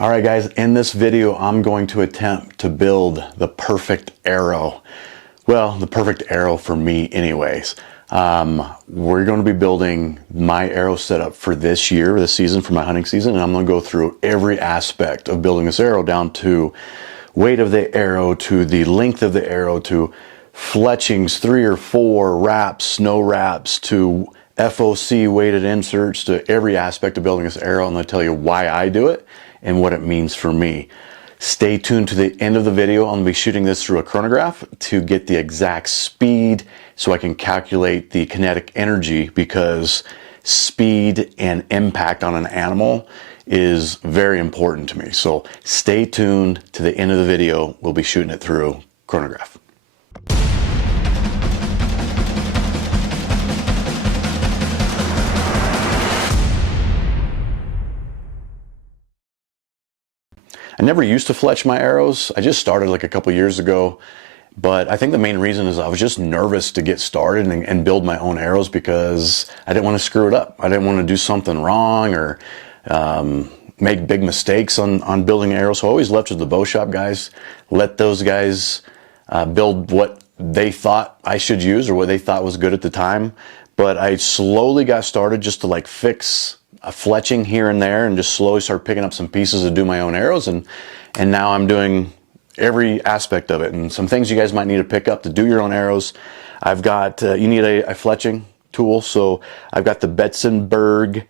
All right, guys, in this video, I'm going to attempt to build the perfect arrow. Well, the perfect arrow for me anyways. We're going to be building my arrow setup for this year, this season, for my hunting season, and I'm going to go through every aspect of building this arrow, down to weight of the arrow, to the length of the arrow, to fletchings, 3 or 4 wraps, no wraps, to FOC weighted inserts, to every aspect of building this arrow. I'm going to tell you why I do it and what it means for me. Stay tuned to the end of the video. I'm going to be shooting this through a chronograph to get the exact speed so I can calculate the kinetic energy, because speed and impact on an animal is very important to me. So stay tuned to the end of the video. We'll be shooting it through chronograph. I never used to fletch my arrows. I just started like a couple years ago, but I think the main reason is I was just nervous to get started and build my own arrows, because I didn't want to screw it up. I didn't want to do something wrong or make big mistakes on building arrows. So I always left it to the bow shop guys, let those guys build what they thought I should use or what they thought was good at the time. But I slowly got started just to like fix a fletching here and there, and just slowly start picking up some pieces to do my own arrows, and now I'm doing every aspect of it. And some things you guys might need to pick up to do your own arrows. I've got you need a fletching tool, so I've got the Betzenberg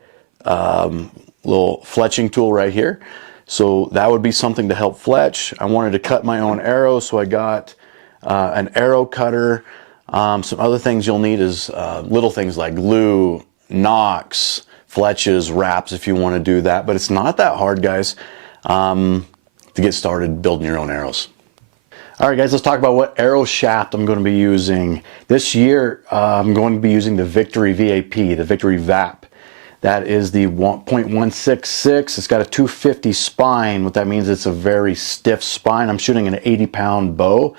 little fletching tool right here. So that would be something to help fletch. I wanted to cut my own arrows, so I got an arrow cutter. Some other things you'll need is little things like glue, nocks, fletches, wraps if you want to do that. But it's not that hard, guys, to get started building your own arrows. All right, guys, let's talk about what arrow shaft I'm going to be using. This year, I'm going to be using the Victory VAP, the Victory VAP. That is the 1.166. It's got a 250 spine. What that means, it's a very stiff spine. I'm shooting an 80-pound bow,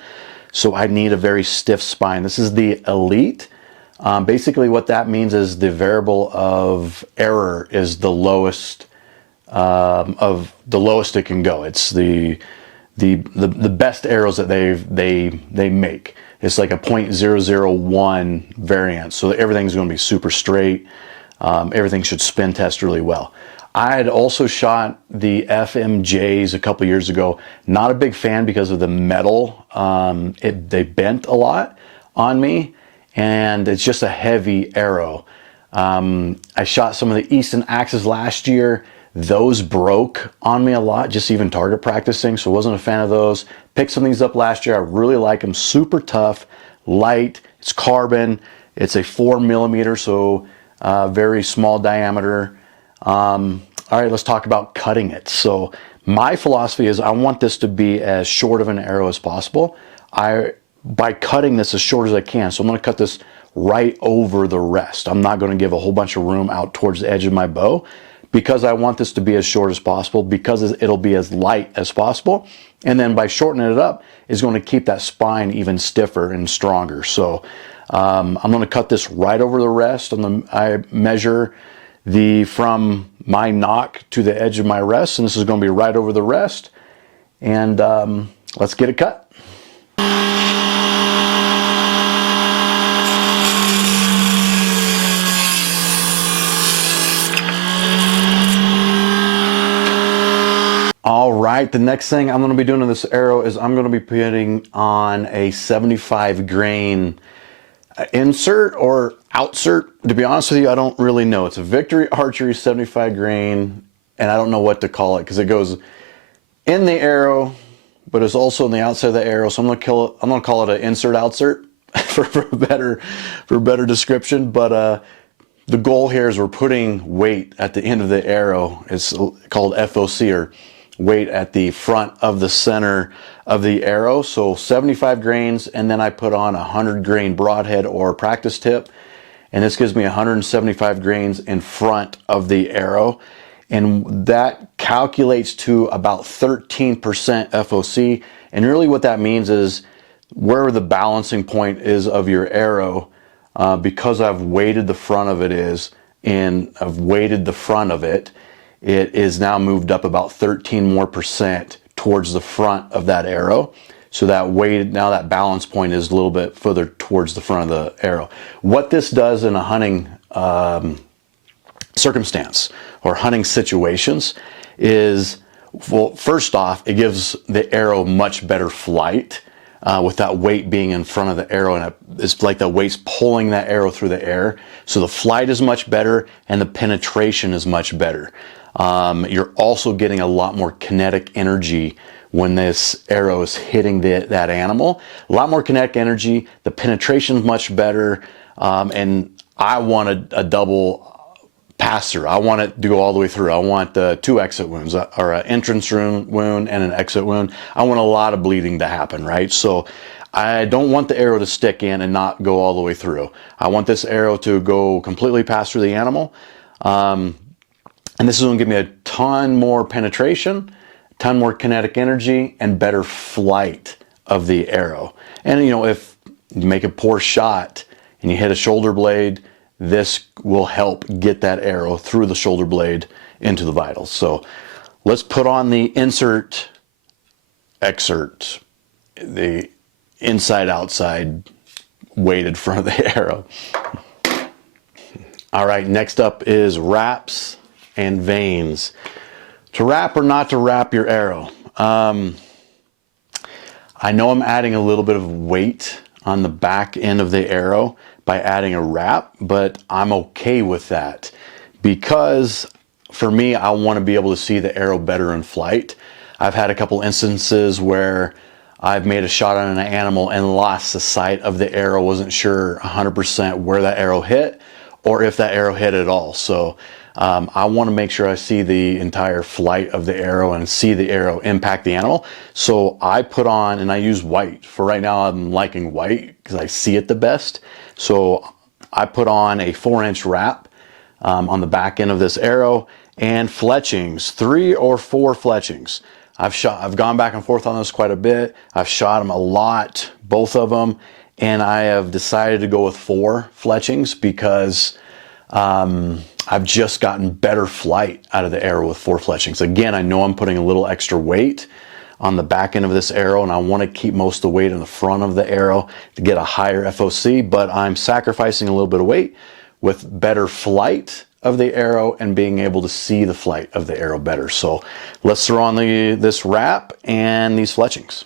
so I need a very stiff spine. This is the Elite. Basically what that means is the variable of error is the lowest it can go. It's the best arrows that they make. It's like a 0.001 variance, so everything's going to be super straight. Everything should spin test really well. I had also shot the FMJs a couple years ago. Not a big fan because of the metal. They bent a lot on me, and it's just a heavy arrow. I shot some of the Easton Axes last year. Those broke on me a lot, just even target practicing, so wasn't a fan of those. Picked some of these up last year. I really like them. Super tough, light, it's carbon, it's a 4mm, so very small diameter. All right, let's talk about cutting it. So my philosophy is I want this to be as short of an arrow as possible. By cutting this as short as I can. So I'm going to cut this right over the rest. I'm not going to give a whole bunch of room out towards the edge of my bow, because I want this to be as short as possible, because it'll be as light as possible. And then by shortening it up is going to keep that spine even stiffer and stronger. So I'm going to cut this right over the rest. I measure from my nock to the edge of my rest, and this is going to be right over the rest. And let's get it cut. All right, the next thing I'm going to be doing on this arrow is I'm going to be putting on a 75 grain insert or outsert. To be honest with you, I don't really know. It's a Victory Archery 75 grain, and I don't know what to call it because it goes in the arrow, but it's also on the outside of the arrow. So I'm going to call it an insert outsert for a better description. But the goal here is we're putting weight at the end of the arrow. It's called FOC, or weight at the front of the center of the arrow. So 75 grains, and then I put on a 100 grain broadhead or practice tip, and this gives me 175 grains in front of the arrow, and that calculates to about 13% FOC. And really what that means is where the balancing point is of your arrow, because I've weighted the front of it it is now moved up about 13% more towards the front of that arrow. So that weight, now that balance point is a little bit further towards the front of the arrow. What this does in a hunting circumstance or hunting situations is, well, first off, it gives the arrow much better flight with that weight being in front of the arrow, and it's like the weight's pulling that arrow through the air. So the flight is much better and the penetration is much better. You're also getting a lot more kinetic energy when this arrow is hitting that animal. A lot more kinetic energy, the penetration is much better, and I want a double pass through. I want it to go all the way through. I want the 2 exit wounds, or an entrance wound and an exit wound. I want a lot of bleeding to happen, right? So I don't want the arrow to stick in and not go all the way through. I want this arrow to go completely past through the animal. And this is going to give me a ton more penetration, a ton more kinetic energy, and better flight of the arrow. And you know, if you make a poor shot and you hit a shoulder blade, this will help get that arrow through the shoulder blade into the vitals. So let's put on the exert, the inside-outside weighted front of the arrow. All right, next up is wraps and vanes. To wrap or not to wrap your arrow. I know I'm adding a little bit of weight on the back end of the arrow by adding a wrap, but I'm okay with that because for me, I want to be able to see the arrow better in flight. I've had a couple instances where I've made a shot on an animal and lost the sight of the arrow, wasn't sure 100% where that arrow hit or if that arrow hit at all. So I want to make sure I see the entire flight of the arrow and see the arrow impact the animal. So I put on, and I use white. For right now, I'm liking white because I see it the best. So I put on a 4-inch wrap on the back end of this arrow and fletchings, 3 or 4 fletchings. I've gone back and forth on this quite a bit. I've shot them a lot, both of them, and I have decided to go with 4 fletchings because I've just gotten better flight out of the arrow with 4 fletchings. Again, I know I'm putting a little extra weight on the back end of this arrow, and I want to keep most of the weight in the front of the arrow to get a higher FOC, but I'm sacrificing a little bit of weight with better flight of the arrow and being able to see the flight of the arrow better. So let's throw on this wrap and these fletchings.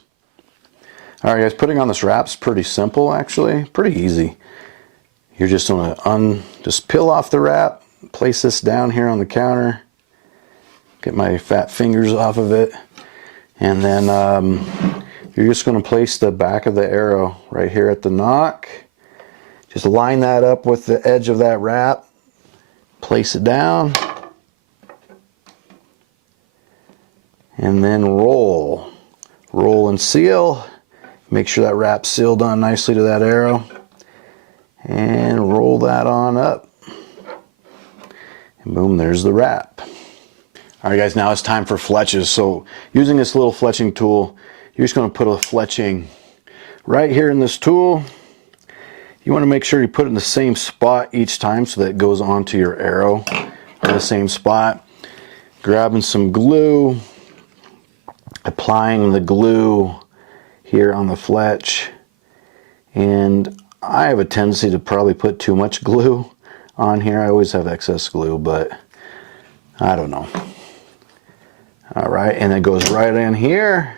All right, guys, putting on this wrap's pretty simple, actually, pretty easy. You're just gonna just peel off the wrap, place this down here on the counter, get my fat fingers off of it, and then you're just gonna place the back of the arrow right here at the nock. Just line that up with the edge of that wrap, place it down, and then roll. Roll and seal. Make sure that wrap's sealed on nicely to that arrow. And roll that on up. And boom, there's the wrap. All right, guys, now it's time for fletches. So using this little fletching tool, you're just going to put a fletching right here in this tool. You want to make sure you put it in the same spot each time so that it goes onto your arrow in the same spot. Grabbing some glue, applying the glue here on the fletch, and I have a tendency to probably put too much glue on here. I always have excess glue, but I don't know. All right, and it goes right in here,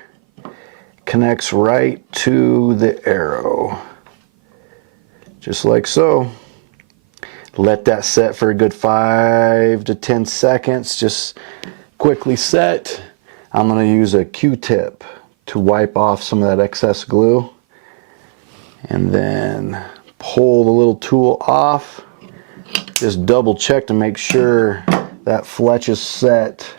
connects right to the arrow, just like so. Let that set for a good 5 to 10 seconds. Just quickly set. I'm going to use a Q-tip to wipe off some of that excess glue, and then pull the little tool off. Just double check to make sure that fletch is set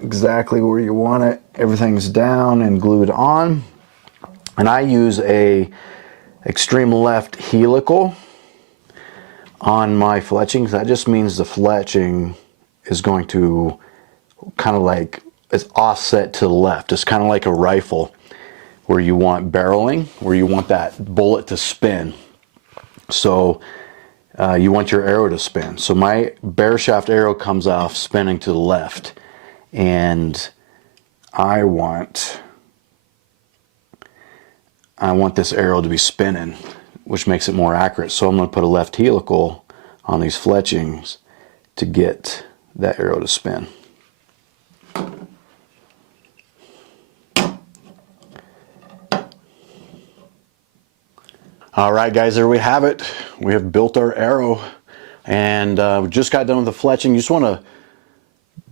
exactly where you want it. Everything's down and glued on. And I use a extreme left helical on my fletchings. That just means the fletching is going to kind of like, it's offset to the left. It's kind of like a rifle where you want barreling, where you want that bullet to spin. So you want your arrow to spin. So my bare shaft arrow comes off spinning to the left, and I want this arrow to be spinning, which makes it more accurate. So I'm going to put a left helical on these fletchings to get that arrow to spin. All right, guys, there we have it. We have built our arrow, and we just got done with the fletching. You just want to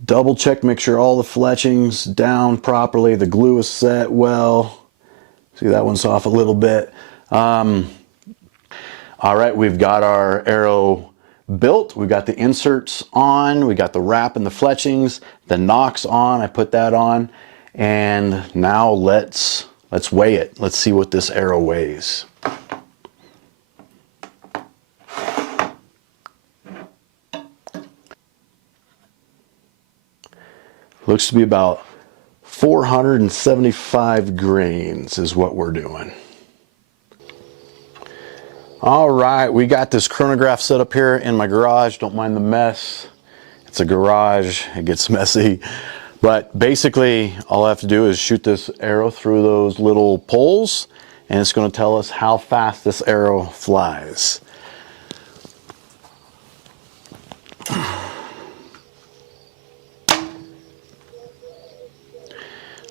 double check, make sure all the fletchings down properly, the glue is set well. See, that one's off a little bit. All right, we've got our arrow built. We've got the inserts on. We got the wrap and the fletchings. The nock's on. I put that on. And now let's weigh it. Let's see what this arrow weighs. Looks to be about 475 grains is what we're doing. All right, we got this chronograph set up here in my garage. Don't mind the mess. It's a garage, it gets messy. But basically, all I have to do is shoot this arrow through those little poles, and it's going to tell us how fast this arrow flies.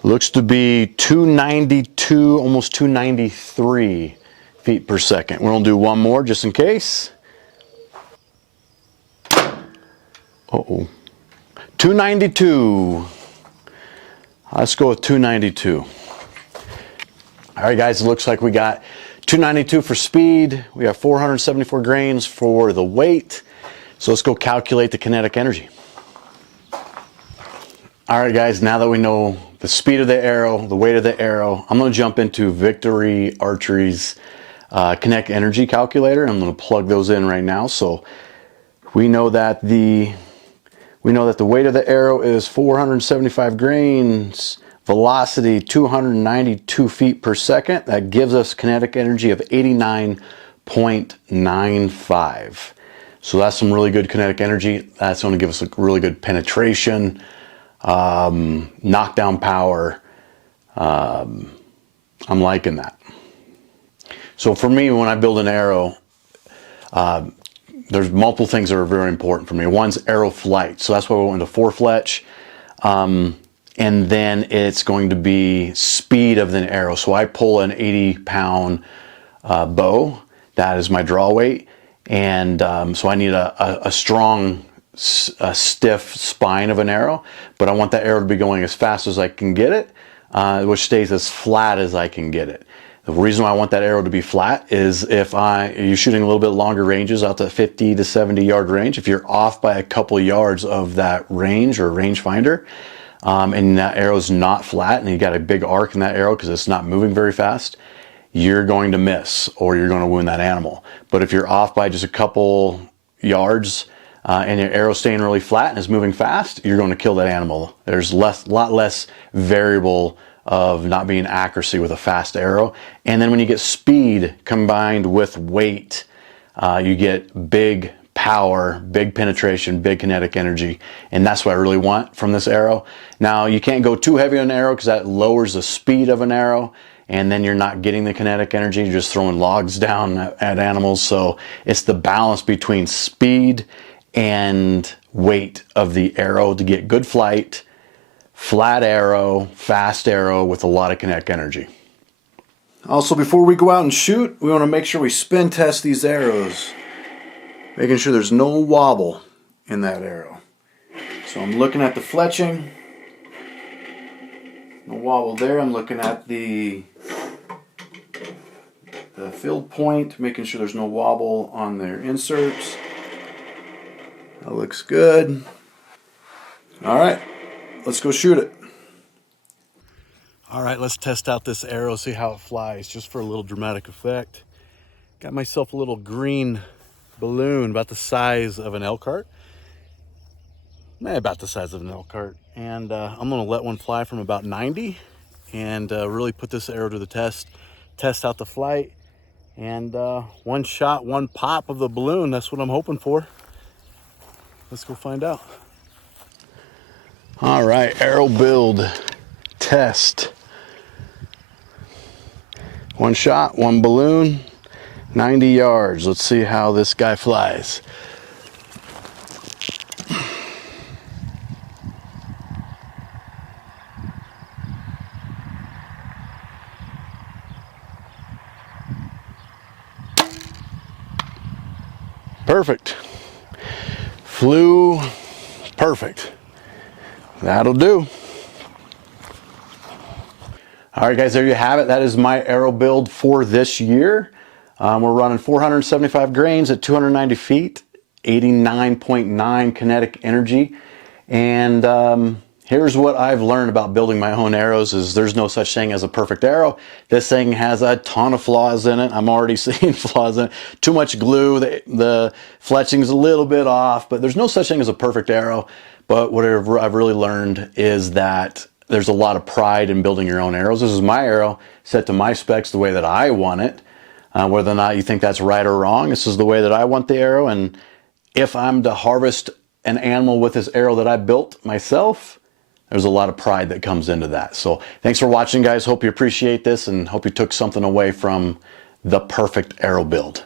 Looks to be 292, almost 293 feet per second. We're going to do one more just in case. Uh-oh. 292. Let's go with 292. All right, guys, it looks like we got 292 for speed. We have 474 grains for the weight. So let's go calculate the kinetic energy. All right, guys, now that we know the speed of the arrow, the weight of the arrow, I'm going to jump into Victory Archery's kinetic energy calculator. I'm going to plug those in right now. So we know that the weight of the arrow is 475 grains, velocity 292 feet per second. That gives us kinetic energy of 89.95. So that's some really good kinetic energy. That's going to give us a really good penetration, knockdown power. I'm liking that. So for me, when I build an arrow, there's multiple things that are very important for me. One's arrow flight. So that's why we went into 4-fletch. And then it's going to be speed of the arrow. So I pull an 80-pound bow. That is my draw weight. And so I need a strong, stiff spine of an arrow. But I want that arrow to be going as fast as I can get it, which stays as flat as I can get it. The reason why I want that arrow to be flat is if you're shooting a little bit longer ranges out to 50 to 70 yard range, if you're off by a couple yards of that range or rangefinder, and that arrow is not flat and you got a big arc in that arrow because it's not moving very fast, you're going to miss or you're going to wound that animal. But if you're off by just a couple yards and your arrow's staying really flat and is moving fast, you're going to kill that animal. There's a lot less variable of not being accuracy with a fast arrow. And then when you get speed combined with weight, you get big power, big penetration, big kinetic energy. And that's what I really want from this arrow. Now, you can't go too heavy on an arrow because that lowers the speed of an arrow, and then you're not getting the kinetic energy. You're just throwing logs down at animals. So it's the balance between speed and weight of the arrow to get good flight, flat arrow, fast arrow with a lot of kinetic energy. Also, before we go out and shoot, we want to make sure we spin test these arrows, making sure there's no wobble in that arrow. So I'm looking at the fletching, no wobble there. I'm looking at the field point, making sure there's no wobble on their inserts. That looks good. All right. Let's go shoot it. All right, let's test out this arrow, see how it flies, just for a little dramatic effect. Got myself a little green balloon about the size of an elk cart. About the size of an elk cart. And I'm gonna let one fly from about 90 and really put this arrow to the test out the flight. And one shot, one pop of the balloon. That's what I'm hoping for. Let's go find out. All right, arrow build test. One shot, one balloon, 90 yards. Let's see how this guy flies. Perfect. Flew perfect. That'll do. All right, guys, there you have it. That is my arrow build for this year. We're running 475 grains at 290 feet, 89.9 kinetic energy. And here's what I've learned about building my own arrows is there's no such thing as a perfect arrow. This thing has a ton of flaws in it. I'm already seeing flaws in it. Too much glue, the fletching's a little bit off, but there's no such thing as a perfect arrow. But what I've really learned is that there's a lot of pride in building your own arrows. This is my arrow set to my specs the way that I want it. Whether or not you think that's right or wrong, this is the way that I want the arrow. And if I'm to harvest an animal with this arrow that I built myself, there's a lot of pride that comes into that. So thanks for watching, guys. Hope you appreciate this and hope you took something away from the perfect arrow build.